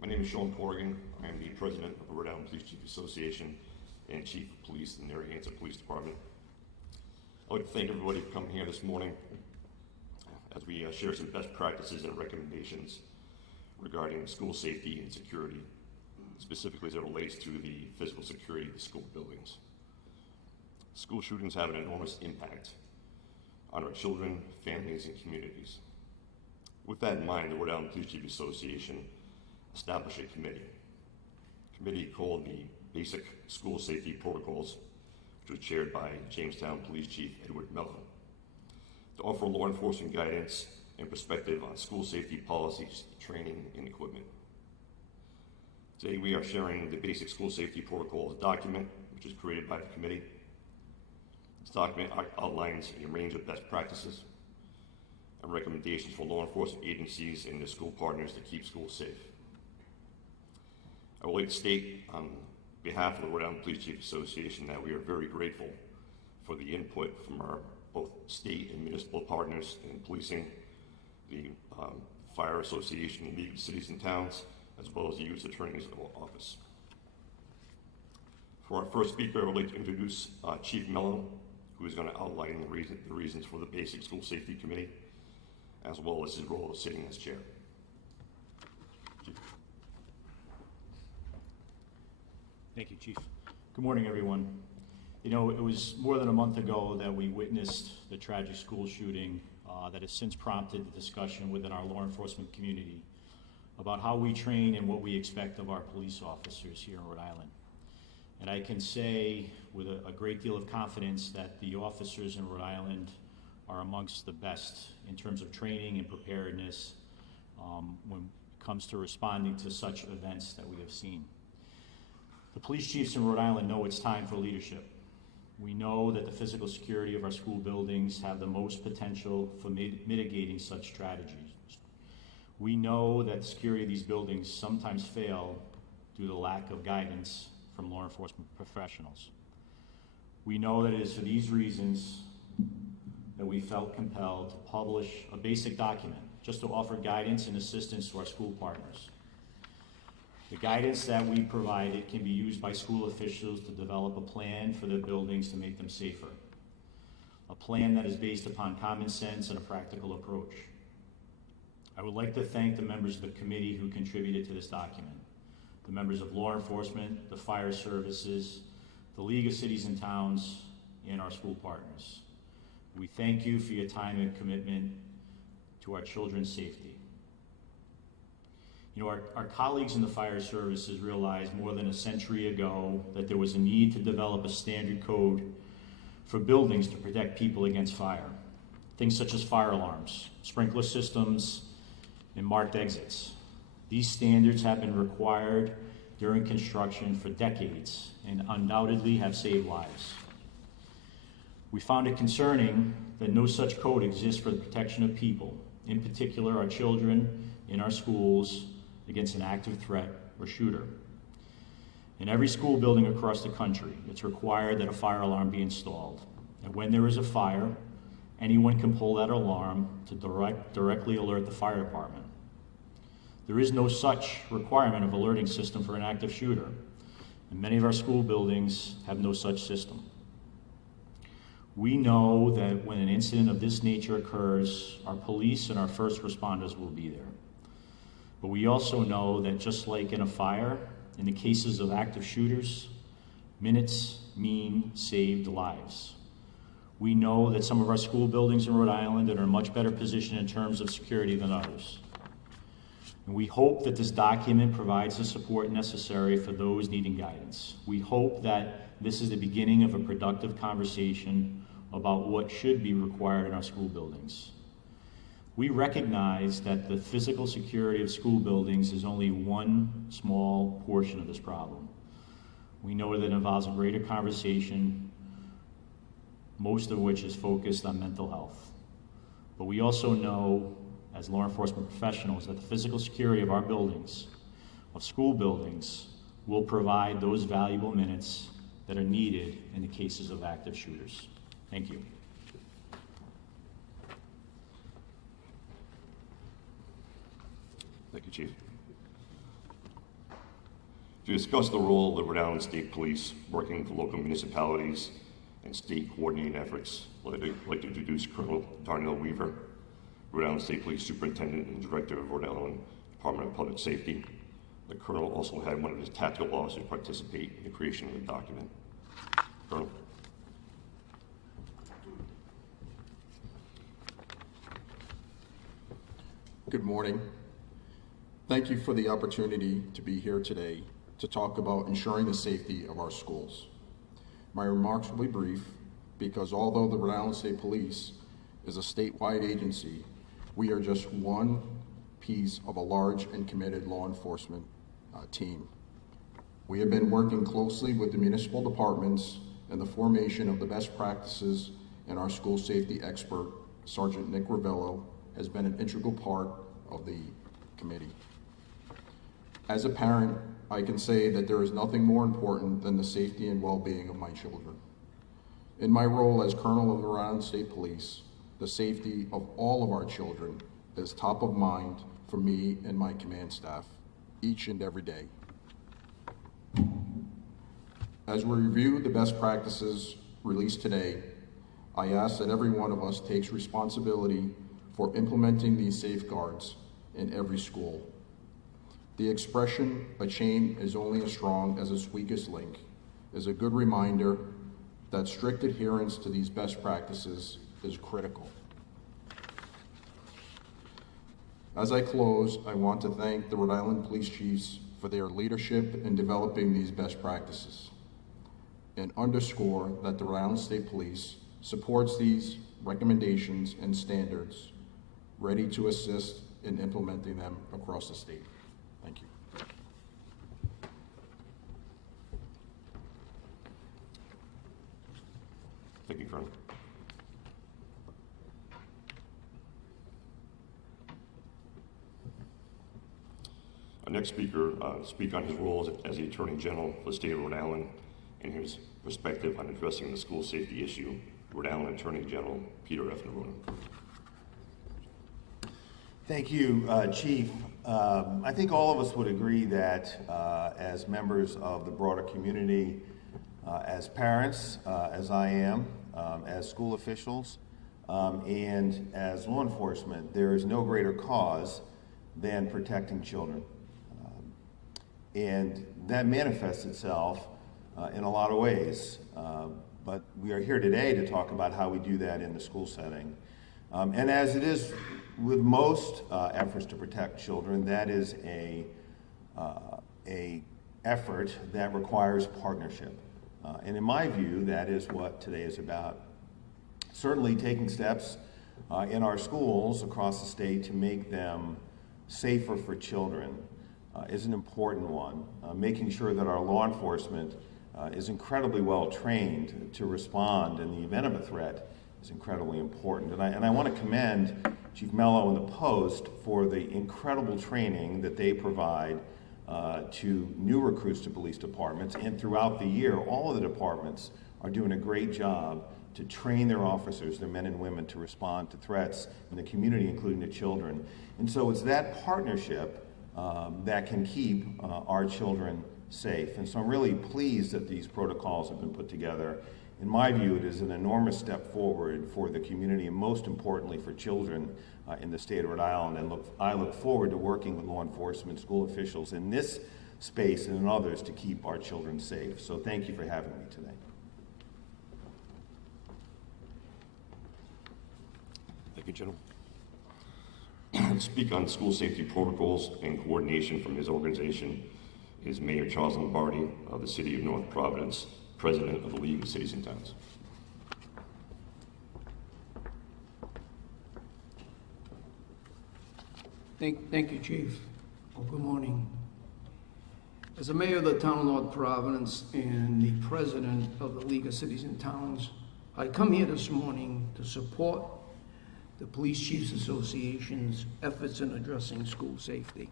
My name is Sean Corrigan. I am the president of the Rhode Island Police Chief Association and Chief of Police in the Narragansett Police Department. I'd like to thank everybody for coming here this morning as we share some best practices and recommendations regarding school safety and security, specifically as it relates to the physical security of the school buildings. School shootings have an enormous impact on our children, families, and communities. With that in mind, the Rhode Island Police Chief Association established a committee called the Basic School Safety Protocols, which was chaired by Jamestown Police Chief Edward Mello, to offer law enforcement guidance and perspective on school safety policies, training, and equipment. Today we are sharing the Basic School Safety Protocols document, which was created by the committee. This document outlines a range of best practices and recommendations for law enforcement agencies and their school partners to keep schools safe. I would like to state on behalf of the Rhode Island Police Chief Association that we are very grateful for the input from our both state and municipal partners in policing, the Fire Association in League of Cities and Towns, as well as the U.S. Attorney's Office. For our first speaker, I would like to introduce Chief Mello, who is going to outline the reasons for the Basic School Safety Committee, as well as his role as sitting as chair. Chief. Thank you, Chief. Good morning, everyone. You know, it was more than a month ago that we witnessed the tragic school shooting that has since prompted the discussion within our law enforcement community about how we train and what we expect of our police officers here in Rhode Island. And I can say with a great deal of confidence that the officers in Rhode Island are amongst the best in terms of training and preparedness when it comes to responding to such events that we have seen. The police chiefs in Rhode Island know it's time for leadership. We know that the physical security of our school buildings have the most potential for mitigating such tragedies. We know that the security of these buildings sometimes fail due to the lack of guidance from law enforcement professionals. We know that it is for these reasons that we felt compelled to publish a basic document just to offer guidance and assistance to our school partners. The guidance that we provided can be used by school officials to develop a plan for their buildings to make them safer. A plan that is based upon common sense and a practical approach. I would like to thank the members of the committee who contributed to this document. The members of law enforcement, the fire services, the League of Cities and Towns, and our school partners. We thank you for your time and commitment to our children's safety. You know, our colleagues in the fire services realized more than a century ago that there was a need to develop a standard code for buildings to protect people against fire. Things such as fire alarms, sprinkler systems, and marked exits. These standards have been required during construction for decades and undoubtedly have saved lives. We found it concerning that no such code exists for the protection of people, in particular our children in our schools, against an active threat or shooter. In every school building across the country, it's required that a fire alarm be installed. And when there is a fire, anyone can pull that alarm to directly alert the fire department. There is no such requirement of alerting system for an active shooter, and many of our school buildings have no such system. We know that when an incident of this nature occurs, our police and our first responders will be there. But we also know that just like in a fire, in the cases of active shooters, minutes mean saved lives. We know that some of our school buildings in Rhode Island are in a much better position in terms of security than others. And we hope that this document provides the support necessary for those needing guidance. We hope that this is the beginning of a productive conversation about what should be required in our school buildings. We recognize that the physical security of school buildings is only one small portion of this problem. We know that it involves a greater conversation, most of which is focused on mental health. But we also know, as law enforcement professionals, that the physical security of our buildings, of school buildings, will provide those valuable minutes that are needed in the cases of active shooters. Thank you. Thank you, Chief. to discuss the role of the Rhode Island State Police working for local municipalities and state coordinating efforts. I'd like to introduce Colonel Darnell Weaver, Rhode Island State Police Superintendent and Director of Rhode Island Department of Public Safety. The Colonel also had one of his tactical officers participate in the creation of the document. Colonel. Good morning. Thank you for the opportunity to be here today to talk about ensuring the safety of our schools. My remarks will be brief because although the Rhode Island State Police is a statewide agency, we are just one piece of a large and committed law enforcement team. We have been working closely with the municipal departments in the formation of the best practices, and our school safety expert, Sergeant Nick Ravello, has been an integral part of the committee. As a parent, I can say that there is nothing more important than the safety and well-being of my children. In my role as Colonel of the Rhode Island State Police, the safety of all of our children is top of mind for me and my command staff each and every day. As we review the best practices released today, I ask that every one of us takes responsibility for implementing these safeguards in every school. The expression, "a chain is only as strong as its weakest link," is a good reminder that strict adherence to these best practices is critical. As I close, I want to thank the Rhode Island Police Chiefs for their leadership in developing these best practices and underscore that the Rhode Island State Police supports these recommendations and standards, ready to assist in implementing them across the state. Thank you. Thank you, Colonel. Our next speaker speak on his role as the Attorney General for the state of Rhode Island and his perspective on addressing the school safety issue. Rhode Island Attorney General Peter F. Nerone. Thank you, Chief. I think all of us would agree that as members of the broader community, as parents, as I am, as school officials, and as law enforcement, there is no greater cause than protecting children. And that manifests itself in a lot of ways. But we are here today to talk about how we do that in the school setting. And as it is with most efforts to protect children, that is a effort that requires partnership. And in my view, that is what today is about. Certainly taking steps in our schools across the state to make them safer for children is an important one. Making sure that our law enforcement is incredibly well trained to respond in the event of a threat is incredibly important. And I want to commend Chief Mello and the Post for the incredible training that they provide to new recruits to police departments, and throughout the year, all of the departments are doing a great job to train their officers, their men and women, to respond to threats in the community, including the children. And so it's that partnership that can keep our children safe. And so I'm really pleased that these protocols have been put together. In my view, it is an enormous step forward for the community, and most importantly for children in the state of Rhode Island. And I look forward to working with law enforcement, school officials in this space and in others to keep our children safe. So thank you for having me today. Thank you, General. To speak on school safety protocols and coordination from his organization is Mayor Charles Lombardi of the City of North Providence, President of the League of Cities and Towns. Thank you, Chief. Well, good morning. As the mayor of the town of North Providence and the president of the League of Cities and Towns, I come here this morning to support the Police Chiefs Association's efforts in addressing school safety.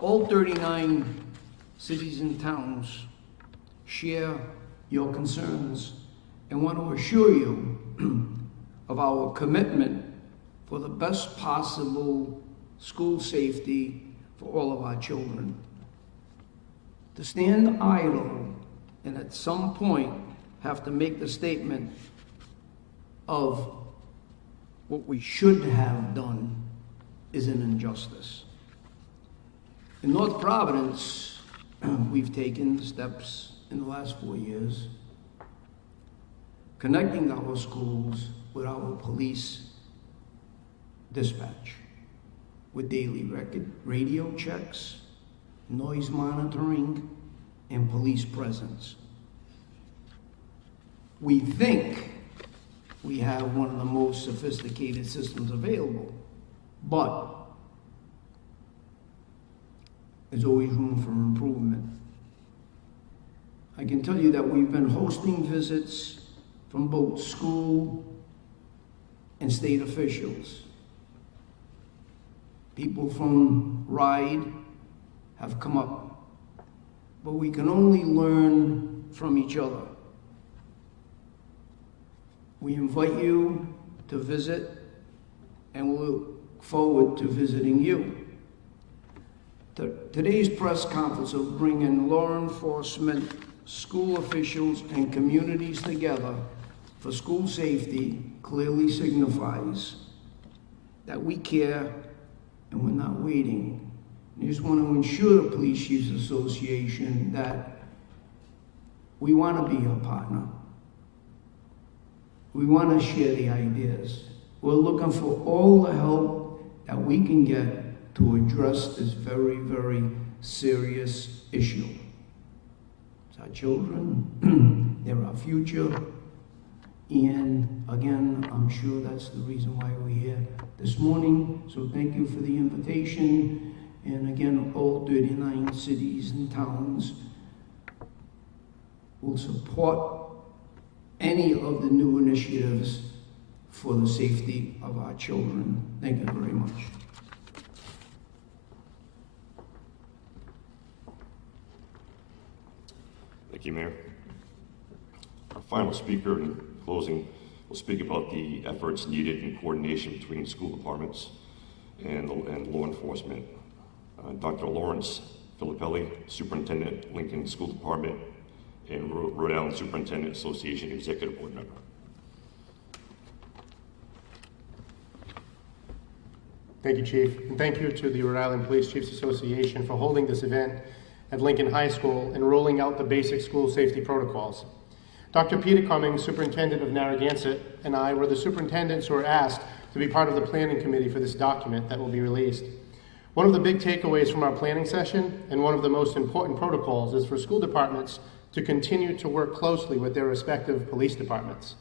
All 39 cities and towns share your concerns and want to assure you of our commitment for the best possible school safety for all of our children. to stand idle and at some point have to make the statement of what we should have done is an injustice. In North Providence, we've taken steps in the last 4 years connecting our schools with our police dispatch, with daily radio checks, noise monitoring, and police presence. We think we have one of the most sophisticated systems available, but there's always room for improvement. I can tell you that we've been hosting visits from both school and state officials. People from RIDE have come up, but we can only learn from each other. We invite you to visit, and we look forward to visiting you. Today's press conference of bringing law enforcement, school officials, and communities together for school safety clearly signifies that we care and we're not waiting. I just want to ensure the Police Chiefs Association that we want to be a partner. We want to share the ideas. We're looking for all the help that we can get to address this very, very serious issue. It's our children, they're our future, and again, I'm sure that's the reason why we're here this morning. So thank you for the invitation, and again, all 39 cities and towns will support any of the new initiatives for the safety of our children. Thank you very much. Thank you, Mayor. Our final speaker in closing will speak about the efforts needed in coordination between school departments and law enforcement. Dr. Lawrence Filippelli, Superintendent, Lincoln School Department, and Rhode Island Superintendent Association Executive Board Member. Thank you, Chief, and thank you to the Rhode Island Police Chiefs Association for holding this event at Lincoln High School and rolling out the basic school safety protocols. Dr. Peter Cummings, Superintendent of Narragansett, and I were the superintendents who were asked to be part of the planning committee for this document that will be released. One of the big takeaways from our planning session, and one of the most important protocols, is for school departments to continue to work closely with their respective police departments.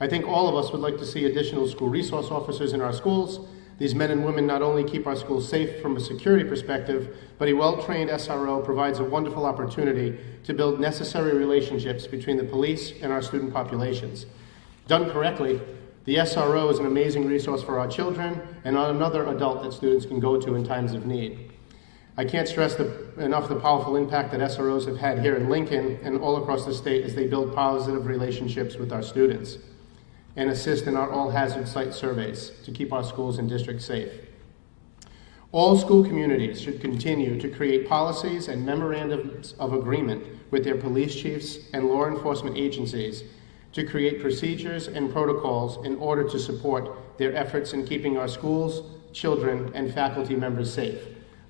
I think all of us would like to see additional school resource officers in our schools. These men and women not only keep our schools safe from a security perspective, but a well-trained SRO provides a wonderful opportunity to build necessary relationships between the police and our student populations. Done correctly, the SRO is an amazing resource for our children and another adult that students can go to in times of need. I can't stress enough the powerful impact that SROs have had here in Lincoln and all across the state as they build positive relationships with our students and assist in our all-hazard site surveys to keep our schools and districts safe. All school communities should continue to create policies and memorandums of agreement with their police chiefs and law enforcement agencies to create procedures and protocols in order to support their efforts in keeping our schools, children, and faculty members safe.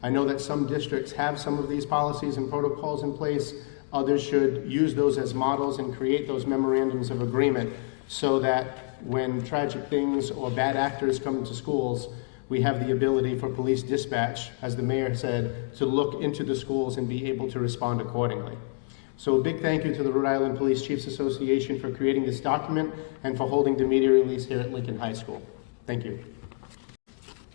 I know that some districts have some of these policies and protocols in place. Others should use those as models and create those memorandums of agreement so that when tragic things or bad actors come into schools, we have the ability for police dispatch, as the mayor said, to look into the schools and be able to respond accordingly. So a big thank you to the Rhode Island Police Chiefs Association for creating this document and for holding the media release here at Lincoln High School. Thank you.